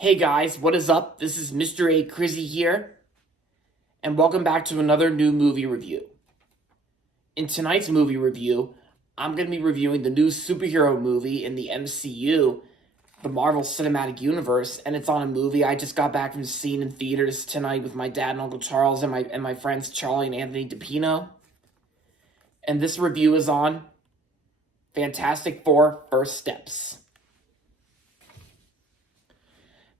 Hey guys, what is up? This is Mr. A. Crizzy here, and welcome back to another new movie review. In tonight's movie review, I'm going to be reviewing the new superhero movie in the MCU, the Marvel Cinematic Universe, and it's on a movie I just got back from seeing in theaters tonight with my dad and Uncle Charles and my friends Charlie and Anthony DePino. And this review is on Fantastic Four: First Steps.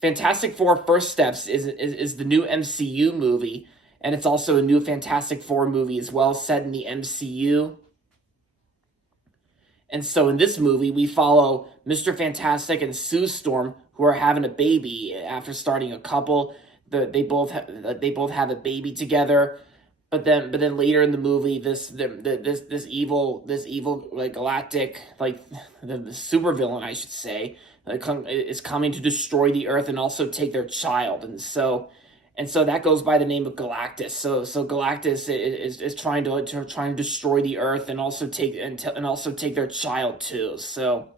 Fantastic Four: First Steps is the new MCU movie, and it's also a new Fantastic Four movie as well, set in the MCU. And so in this movie, we follow Mr. Fantastic and Sue Storm, who are having a baby after starting a couple. They both have a baby together, but then later in the movie, this evil like galactic the supervillain, I should say, is coming to destroy the Earth and also take their child, and so that goes by the name of Galactus. So Galactus is trying to destroy the Earth and also take their child too. So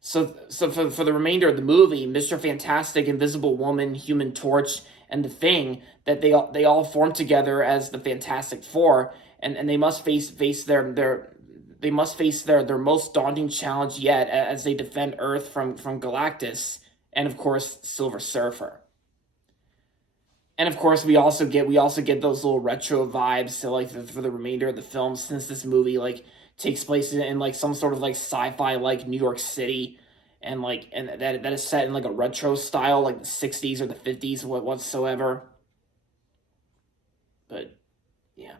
for the remainder of the movie, Mr. Fantastic, Invisible Woman, Human Torch, and the Thing, that they all form together as the Fantastic Four, and they must face their most daunting challenge yet as they defend Earth from Galactus and of course Silver Surfer. And of course we also get those little retro vibes, so for the remainder of the film, since this movie takes place in some sort of sci-fi New York City, and that is set in a retro style, like the 60s or the 50s whatsoever. But yeah.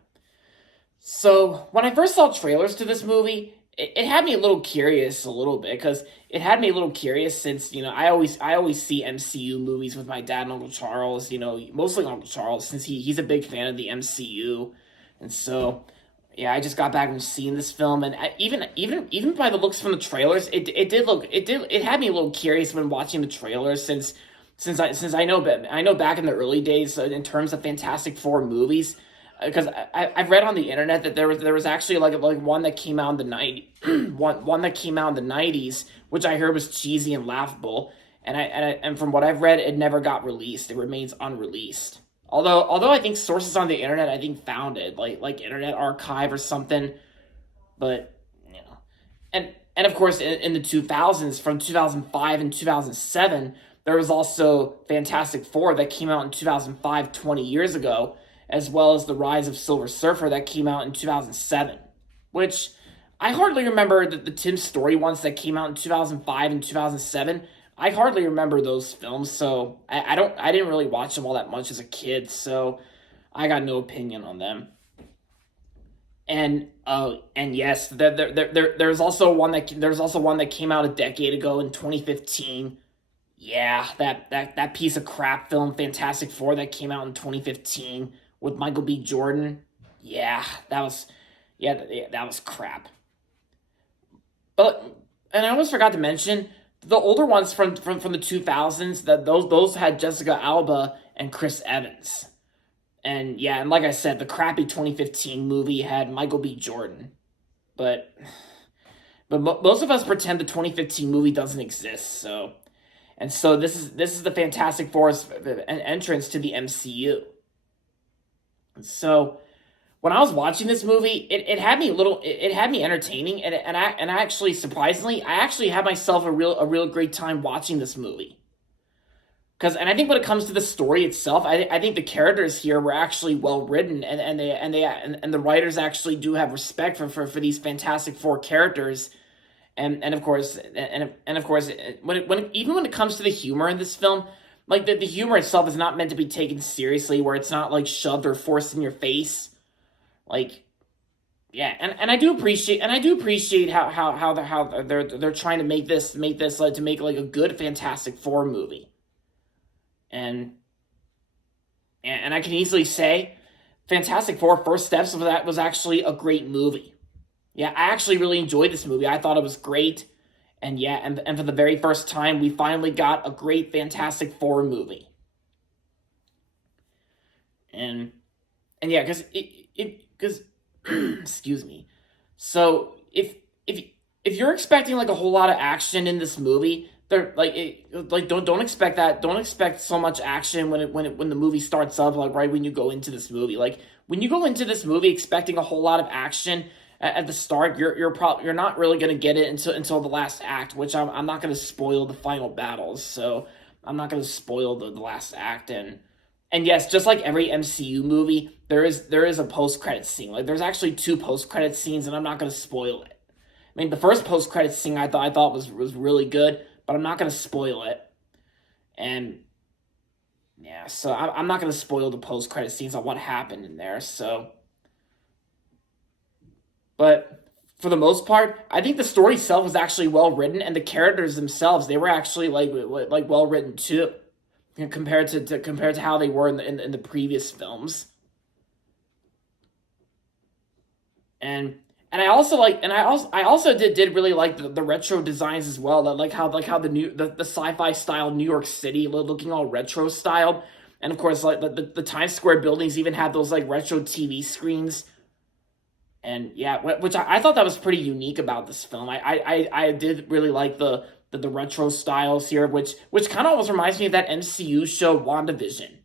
So when I first saw trailers to this movie, it had me a little curious, a little bit, because it had me a little curious since I always see MCU movies with my dad and Uncle Charles. Mostly Uncle Charles, since he's a big fan of the MCU, and so yeah, I just got back from seeing this film, and even by the looks from the trailers, it had me a little curious when watching the trailers, since I know back in the early days, in terms of Fantastic Four movies, because I've read on the internet that there was actually one that came out in the one that came out in the 90s, which I heard was cheesy and laughable, and from what I've read, it never got released. It remains unreleased. Although I think sources on the internet, I think, found it, like Internet Archive or something, but and of course in the 2000s, from 2005 and 2007, there was also Fantastic Four that came out in 2005, 20 years ago, as well as The Rise of Silver Surfer that came out in 2007, which I hardly remember the Tim Story ones that came out in 2005 and 2007. I hardly remember those films, so I didn't really watch them all that much as a kid, so I got no opinion on them. And yes, there's also one that came out a decade ago in 2015. Yeah, that piece of crap film, Fantastic Four, that came out in 2015 with Michael B. Jordan. Yeah, that was crap. But and I almost forgot to mention the older ones from the 2000s, that those had Jessica Alba and Chris Evans. And yeah, and like I said, the crappy 2015 movie had Michael B. Jordan. But most of us pretend the 2015 movie doesn't exist, so this is the Fantastic Four's entrance to the MCU. So when I was watching this movie, it had me it had me entertaining, and I actually, surprisingly, I actually had myself a real great time watching this movie. And I think when it comes to the story itself, I think the characters here were actually well written, and the writers actually do have respect for these Fantastic Four characters. And of course, when it comes to the humor in this film, the humor itself is not meant to be taken seriously, where it's not shoved or forced in your face. Yeah, and I do appreciate how they're trying to make this to make a good Fantastic Four movie. And I can easily say Fantastic Four: First Steps was actually a great movie. Yeah, I actually really enjoyed this movie. I thought it was great. And yeah, and for the very first time, we finally got a great Fantastic Four movie. And yeah, because excuse me. So if you're expecting a whole lot of action in this movie, they're like like don't expect that. Don't expect so much action when the movie starts up. Like right when you go into this movie, like when you go into this movie expecting a whole lot of action at the start, you're not really gonna get it until the last act. Which I'm not gonna spoil the final battles, so I'm not gonna spoil the last act. And yes, just like every MCU movie, there is a post credit scene. Like there's actually two post credit scenes, and I'm not gonna spoil it. I mean, the first post credit scene I thought was really good, but I'm not gonna spoil it. And yeah, so I'm not gonna spoil the post credit scenes on what happened in there. So, but for the most part, I think the story itself was actually well written, and the characters themselves they were actually like well written too, compared to how they were in the previous films. and and I also did really like the retro designs as well. Like how the sci-fi style New York City looking all retro styled, and of course like the Times Square buildings even had those like retro TV screens. And yeah, which I thought that was pretty unique about this film. I did really like the retro styles here, which kind of almost reminds me of that MCU show WandaVision.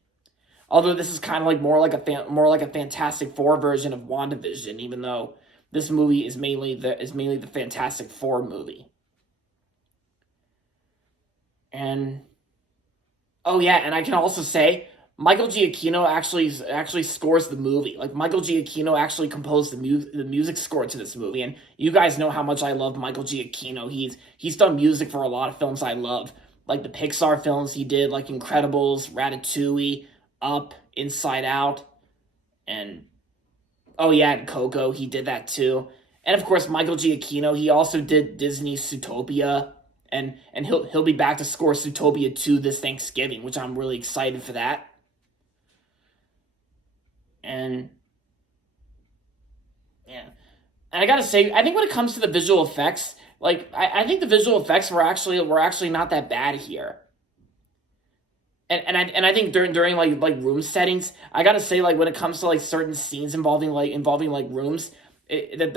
Although this is kind of like more like a Fantastic Four version of WandaVision, even though this movie is mainly the Fantastic Four movie. And oh yeah, and I can also say Michael Giacchino actually scores the movie. Like Michael Giacchino actually composed the music score to this movie, and you guys know how much I love Michael Giacchino. He's done music for a lot of films I love, like the Pixar films he did, like Incredibles, Ratatouille, Up, Inside Out, and oh yeah, and Coco, he did that too. And of course, Michael Giacchino, he also did Disney's Zootopia, and he'll be back to score Zootopia 2 this Thanksgiving, which I'm really excited for that. And yeah, and I gotta say, I think when it comes to the visual effects, like I think the visual effects were actually not that bad here. And I think during like room settings, I gotta say like when it comes to like certain scenes involving like rooms, that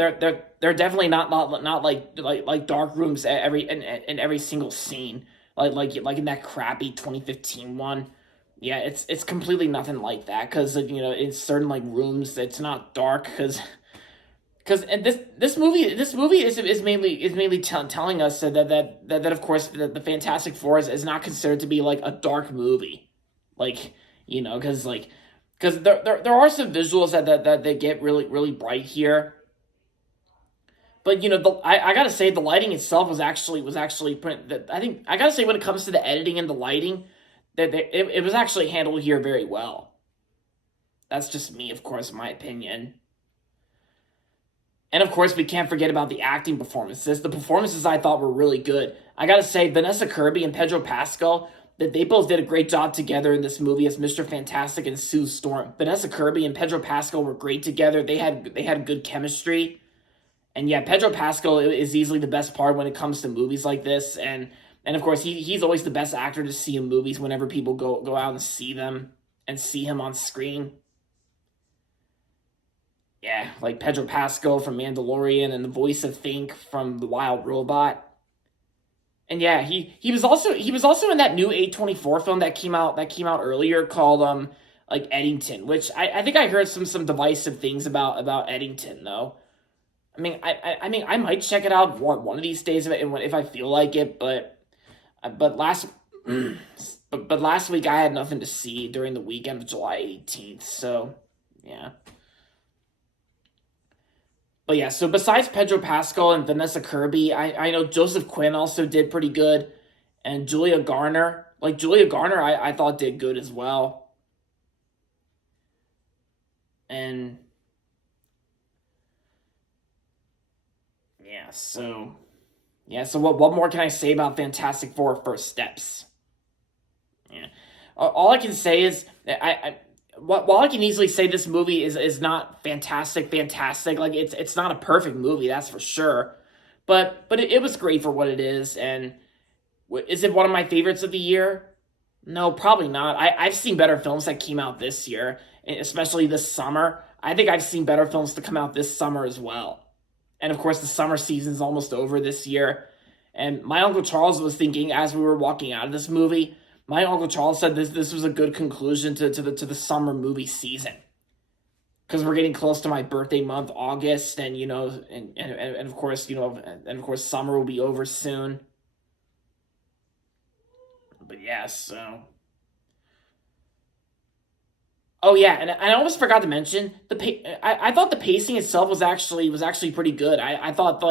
they're definitely not like dark rooms in every single scene like in that crappy 2015 one. Yeah, it's completely nothing like that because in certain like rooms it's not dark because and this movie is mainly telling us that of course the Fantastic Four is not considered to be like a dark movie, like because there are some visuals that they get really bright here, but I gotta say the lighting itself was actually pretty, that I think I gotta say when it comes to the editing and the lighting it was actually handled here very well. That's just me, of course, my opinion. And of course, we can't forget about the acting performances. The performances I thought were really good. I gotta say, Vanessa Kirby and Pedro Pascal, that they both did a great job together in this movie as Mr. Fantastic and Sue Storm. Vanessa Kirby and Pedro Pascal were great together. They had good chemistry. And yeah, Pedro Pascal is easily the best part when it comes to movies like this. And of course, he's always the best actor to see in movies whenever people go out and see them and see him on screen. Yeah, like Pedro Pascal from Mandalorian and the voice of Think from The Wild Robot. And yeah, he was also in that new A24 film that came out earlier called like Eddington, which I think I heard some divisive things about Eddington though. I mean I might check it out one of these days if I feel like it, but last but last week I had nothing to see during the weekend of July 18th, so yeah. But yeah, so besides Pedro Pascal and Vanessa Kirby, I know Joseph Quinn also did pretty good, and Julia Garner, I thought did good as well. And yeah, so what more can I say about Fantastic Four First Steps? Yeah, all I can say is while I can easily say this movie is not fantastic, like it's not a perfect movie, that's for sure. But it was great for what it is, and is it one of my favorites of the year? No, probably not. I've seen better films that came out this year, especially this summer. I think I've seen better films to come out this summer as well. And of course, the summer season's almost over this year, And my Uncle Charles was thinking as we were walking out of this movie, my Uncle Charles said this was a good conclusion to the summer movie season. Because we're getting close to my birthday month, August, and and of course, and of course summer will be over soon. But yeah, so oh yeah, and I almost forgot to mention I thought the pacing itself was actually pretty good. I thought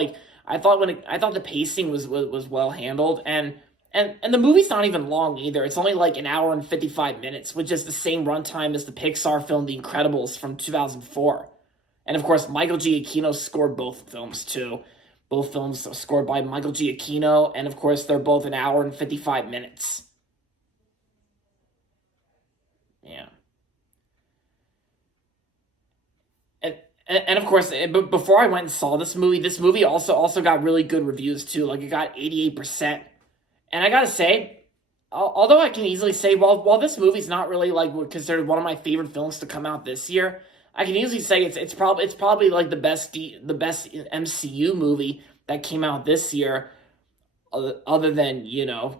I thought the pacing was well handled, and the movie's not even long either. It's only like an hour and 55 minutes, which is the same runtime as the Pixar film The Incredibles from 2004. And of course, Michael Giacchino scored both films too. Both films scored by Michael Giacchino, and of course, they're both an hour and 55 minutes. Yeah. And of course, but before I went and saw this movie also got really good reviews too. Like it got 88%. And I gotta say, although I can easily say, while this movie's not really like considered one of my favorite films to come out this year, I can easily say it's probably like the best MCU movie that came out this year, other than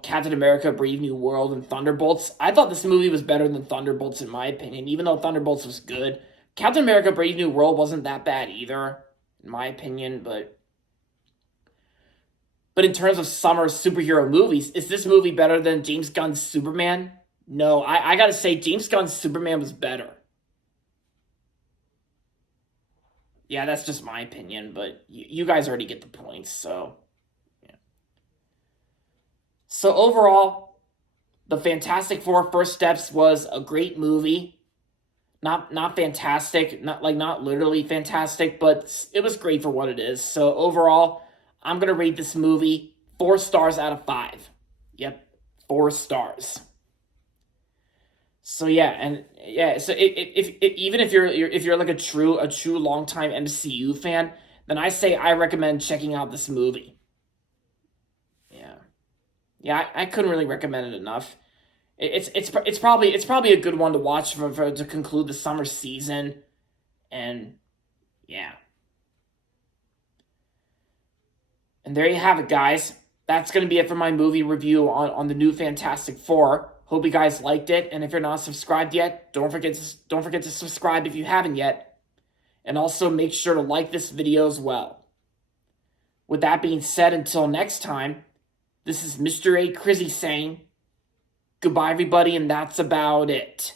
Captain America: Brave New World and Thunderbolts. I thought this movie was better than Thunderbolts in my opinion, even though Thunderbolts was good. Captain America: Brave New World wasn't that bad either, in my opinion, but in terms of summer superhero movies, is this movie better than James Gunn's Superman? No, I gotta say, James Gunn's Superman was better. Yeah, that's just my opinion, but you guys already get the points, so. Yeah. So overall, The Fantastic Four First Steps was a great movie. Not fantastic, not literally fantastic, but it was great for what it is. So overall, I'm gonna rate this movie 4 stars out of 5. Yep, 4 stars. So yeah, and yeah, so even if you're like a true longtime MCU fan, then I say I recommend checking out this movie. Yeah, yeah, I couldn't really recommend it enough. It's probably a good one to watch for to conclude the summer season, and yeah, and there you have it, guys. That's gonna be it for my movie review on the new Fantastic Four. Hope you guys liked it, and if you're not subscribed yet, don't forget to subscribe if you haven't yet, and also make sure to like this video as well. With that being said, until next time, this is Mr. A. Crizzy saying goodbye, everybody, and that's about it.